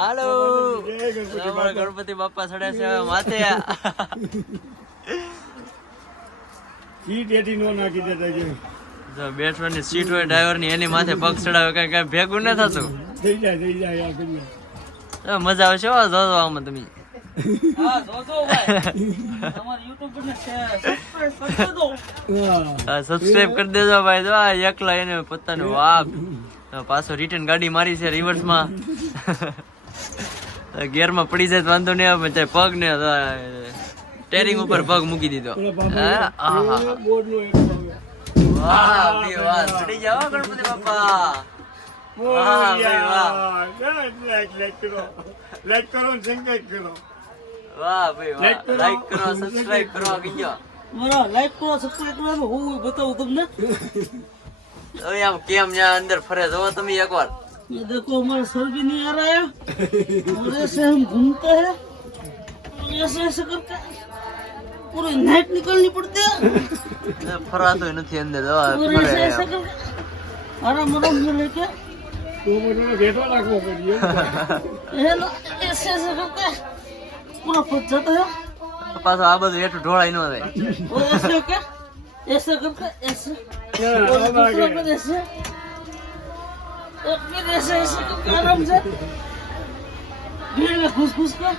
હાલો અમારા ગણપતિ બાપા ચડે છે માથે સીટ એથી નો નાખી દેતા છે જો બેસવાની સીટ હોય ડ્રાઈવર ની એની માથે પગ ચડાવે કઈ ભેગું ન થતું થઈ જાય યાર થઈ જાય મજા આવશે હો જોજો આમાં તમે હા જોજો ભાઈ તમારી YouTube પર સબસ્ક્રાઇબ કરી દેજો ભાઈ જો આ એકલા એને પોતાનું વાઘ પાછો રિટર્ન ગાડી મારી છે રિવર્સ માં ગેર માં પડી જાય તો વાંધો નહીં આવે પણ પગ ને સ્ટેરિંગ ઉપર પગ મૂકી દીધો વાહ ભાઈ વાહ ચડી જાઓ ગણપતિ બાપા વાહ ભાઈ વાહ લાઈક કરો સંકેત કરો વાહ ભાઈ વાહ લાઈક કરો સબસ્ક્રાઇબ કરો કીજો મારા લાઈક કરો સબસ્ક્રાઇબ કરો હું બતાવું તમને હવે આમ કેમ ન્યા અંદર ફરે જો તમે એકવાર ये देखो हमारा सर भी नहीं आ रहा है और ऐसे हम घूमते हैं ऐसे ऐसे करके पूरी नाइट निकलनी पड़ती है ફરાતો નથી અંદર જો और ऐसे ऐसे करके आराम आराम से लेके તો મને બેઠો રાખવો પડ્યો ये लो ऐसे ऐसे करके पूरा फट जाता है પાછો આ બધું એટલું ઢોળાઈ ન જાય और ऐसे क्या ऐसे करके ऐसे और दूसरा पर ऐसे और फिर ऐसे ऐसे करके आराम से भीड़ में घुस घुस के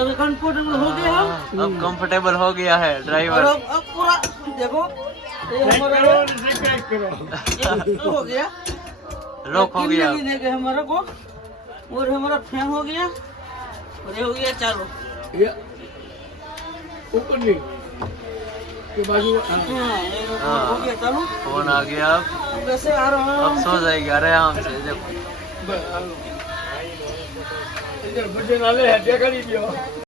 अभी कंफर्टेबल हो गया हम अब कंफर्टेबल हो गया है और ड्राइवर अब पूरा देखो ये हमारा સંકેત કરો हो गया लॉक हो गया नहीं देगा हमारा को और हमारा फैन हो गया और ये हो गया चालू ઉપર ની के बाजू हाँ ये हो गया चालू फोन आ गया अब वैसे आ रहा अब सो जाएगी आराम से देखो इधर बजे नाले है देखा नहीं दियो